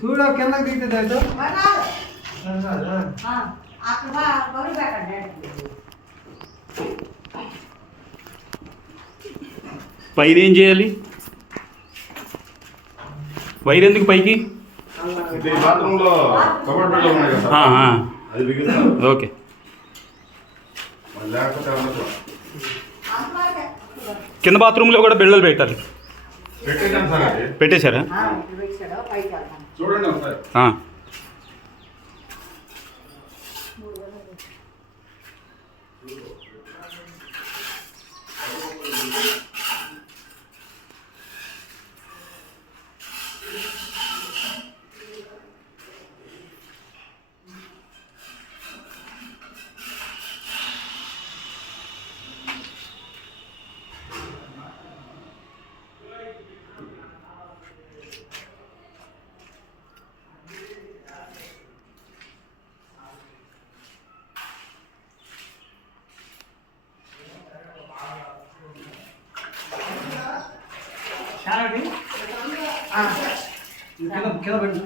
చూడ కిందకి దిగుతుంది పైన ఏం చేయాలి? వైర్ ఎందుకు పైకి? ఓకే. కింద బాత్రూంలో కూడా బిళ్ళలు పెట్టాలి. పెట్టేశారా? చూడండి ఒకసారి. కింద పెట్టు.